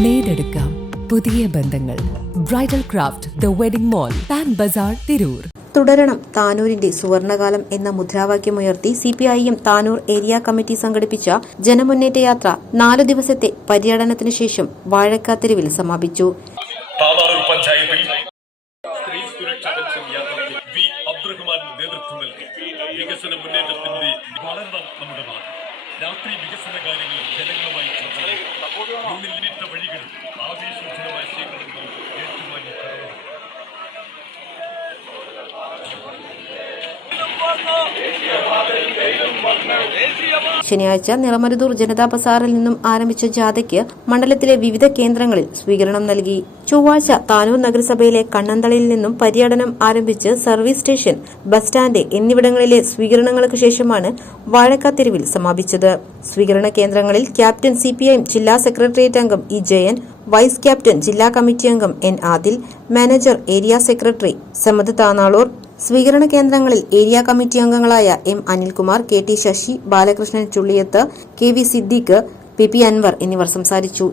നേടെടുക്കാം പുതിയ ബന്ധങ്ങൾ. Bridal craft the wedding mall Pan Bazaar Tirur തുടരണം. താനൂരിന്റെ സുവർണകാലം എന്ന മുദ്രാവാക്യമുയർത്തി C P I M Tanur area committee സംഘടിപ്പിച്ച ജനമുന്നേറ്റ യാത്ര നാലു ദിവസത്തെ പര്യടനത്തിന് ശേഷം വാഴക്കാത്തെരുവിൽ സമാപിച്ചു. നേതൃത്വം നൽകി. വികസന മുന്നേറ്റത്തിന്റെ വളരണം നമ്മുടെ നാട് രാത്രി വികസന കാര്യങ്ങൾ ജനങ്ങളുമായി ചർച്ച ചെയ്യും വഴികളും ആവേശോജ്വലമായ സ്വീകരണങ്ങളും ശനിയാഴ്ച നിറമരുതൂർ ജനതാ ബസാറിൽ നിന്നും ആരംഭിച്ച ജാഥയ്ക്ക് മണ്ഡലത്തിലെ വിവിധ കേന്ദ്രങ്ങളിൽ സ്വീകരണം നൽകി. ചൊവ്വാഴ്ച താനൂർ നഗരസഭയിലെ കണ്ണന്തളയിൽ നിന്നും പര്യടനം ആരംഭിച്ച് സർവീസ് സ്റ്റേഷൻ ബസ് സ്റ്റാൻഡ് എന്നിവിടങ്ങളിലെ സ്വീകരണങ്ങൾക്ക് ശേഷമാണ് വാഴക്കാത്തെരുവിൽ സമാപിച്ചത്. സ്വീകരണ കേന്ദ്രങ്ങളിൽ ക്യാപ്റ്റൻ സി ജില്ലാ സെക്രട്ടേറിയറ്റ് അംഗം ഇ ജയൻ വൈസ് ക്യാപ്റ്റൻ ജില്ലാ കമ്മിറ്റി അംഗം N Adil manager area secretary Samad Tanalur സ്വീകരണ കേന്ദ്രങ്ങളിൽ ഏരിയ കമ്മിറ്റി അംഗങ്ങളായ M Anilkumar K T Sasi Balakrishnan Chulliyath K V Siddique P P Anwar എന്നിവർ സംസാരിച്ചു.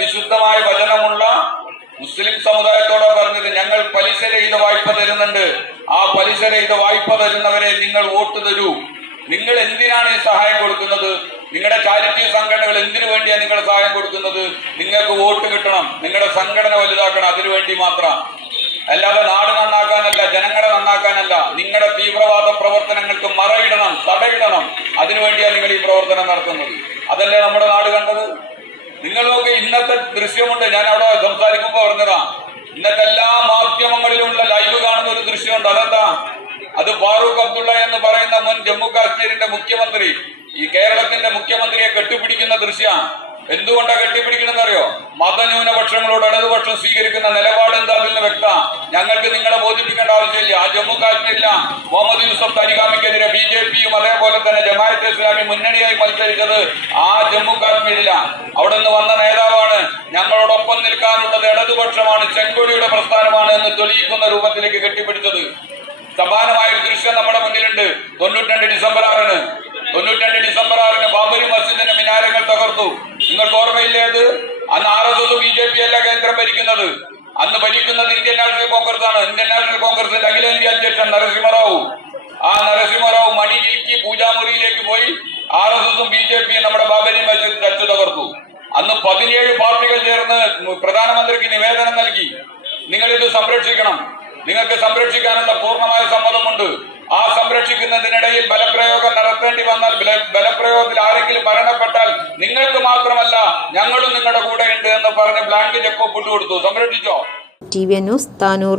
വിശുദ്ധമായ വചനമുള്ള മുസ്ലിം സമുദായത്തോടെ പറഞ്ഞത്. ഞങ്ങൾ പലിശ രഹിത വായ്പ തരുന്നുണ്ട്. ആ പലിശ രഹിത വായ്പ തരുന്നവരെ നിങ്ങൾ വോട്ട് തരൂ. നിങ്ങൾ എന്തിനാണ് ഈ സഹായം കൊടുക്കുന്നത്? നിങ്ങളുടെ ചാരിറ്റി സംഘടനകൾ എന്തിനു വേണ്ടിയാണ് നിങ്ങൾ സഹായം കൊടുക്കുന്നത്? നിങ്ങൾക്ക് വോട്ട് കിട്ടണം. നിങ്ങളുടെ സംഘടന വലുതാക്കണം. അതിനുവേണ്ടി മാത്രം. അല്ലാതെ നാട് നന്നാക്കാനല്ല ജനങ്ങളെ നന്നാക്കാനല്ല. നിങ്ങളുടെ തീവ്രവാദ പ്രവർത്തനങ്ങൾക്ക് മറയിടണം തടയിടണം. അതിനുവേണ്ടിയാണ് നിങ്ങൾ ഈ പ്രവർത്തനം നടത്തുന്നത്. അതല്ലേ നമ്മുടെ നാട് കണ്ടത്? നിങ്ങൾ നോക്കി ഇന്നത്തെ ദൃശ്യമുണ്ട്. ഞാൻ അവിടെ സംസാരിക്കുമ്പോൾ പറഞ്ഞതാ. ഇന്നത്തെ എല്ലാ മാധ്യമങ്ങളിലുമുള്ള ലൈവ് കാണുന്ന ഒരു ദൃശ്യമുണ്ട്. അതെന്താ? അത് ഫാറൂഖ് അബ്ദുള്ള എന്ന് പറയുന്ന മുൻ ജമ്മു കാശ്മീരിന്റെ മുഖ്യമന്ത്രി ഈ കേരളത്തിന്റെ മുഖ്യമന്ത്രിയെ കെട്ടിപ്പിടിക്കുന്ന ദൃശ്യമാണ് എന്തുകൊണ്ടാണ് കെട്ടിപ്പിടിക്കണമെന്ന് അറിയോ മതന്യൂനപക്ഷങ്ങളോട് ഇടതുപക്ഷം സ്വീകരിക്കുന്ന നിലപാട് എന്താ അതിൽ വ്യക്ത ഞങ്ങൾക്ക് നിങ്ങളെ ബോധിപ്പിക്കേണ്ട ആവശ്യമില്ല. ആ ജമ്മു കാശ്മീരില മുഹമ്മദ് യൂസഫ് തരികാമിക്കെതിരെ ബി ജെ പിയും അതേപോലെ തന്നെ ജമാഅത്ത് ഇസ്ലാമി മുന്നണിയായി മത്സരിച്ചത് ആ ജമ്മു കാശ്മീരില. അവിടെ നിന്ന് വന്ന നേതാവാണ്. ഞങ്ങളോടൊപ്പം നിൽക്കാനുള്ളത് ഇടതുപക്ഷമാണ്. ചെങ്കൊടിയുടെ പ്രസ്ഥാനമാണ് എന്ന് തെളിയിക്കുന്ന രൂപത്തിലേക്ക് കെട്ടിപ്പിടിച്ചത്. സമാനമായ ഒരു ദൃശ്യം നമ്മുടെ മുന്നിലുണ്ട് തൊണ്ണൂറ്റിരണ്ട് ഡിസംബർ ആറിന് തൊണ്ണൂറ്റിരണ്ട് ഡിസംബർ ആറിന് ബാബരി മസ്ജിദിന്റെ മിനാരങ്ങൾ തകർത്തു നിങ്ങൾക്ക് ഓർമ്മയില്ലേ അത് അന്ന് R S S B J P അല്ല കേന്ദ്രം ഭരിക്കുന്നത്. അന്ന് ഭരിക്കുന്നത് ഇന്ത്യൻ നാഷണൽ കോൺഗ്രസ് ആണ്. ഇന്ത്യൻ നാഷണൽ കോൺഗ്രസിന്റെ അഖിലേന്ത്യാ അധ്യക്ഷൻ നരസിംഹറാവു. ആ നരസിംഹറാവു മണി നീക്കി പൂജാമുറിയിലേക്ക് പോയി ആർ എസ് എസും ബി ജെ പിയും നമ്മുടെ ബാബരി മസ്ജിദ് തച്ചു തകർത്തു. അന്ന് പതിനേഴ് പാർട്ടികൾ ചേർന്ന് പ്രധാനമന്ത്രിക്ക് നിവേദനം നൽകി. നിങ്ങൾ ഇത് സംരക്ഷിക്കണം. നിങ്ങൾക്ക് സംരക്ഷിക്കാനുള്ള പൂർണമായ സമ്മതമുണ്ട്. ആ സംരക്ഷിക്കുന്നതിനിടയിൽ ബലപ്രയോഗം നടത്തേണ്ടി വന്നാൽ ബലപ്രയോഗത്തിൽ ആരെങ്കിലും മരണപ്പെട്ടാൽ നിങ്ങൾക്ക് മാത്രമല്ല ഞങ്ങളും നിങ്ങളുടെ കൂടെ ഉണ്ട് എന്ന് പറഞ്ഞ് ബ്ലാങ്ക് ചെക്കോ പുല്ലുകൊടുത്തു കൊടുത്തു. സംരക്ഷിച്ചോ? T V news Tanur.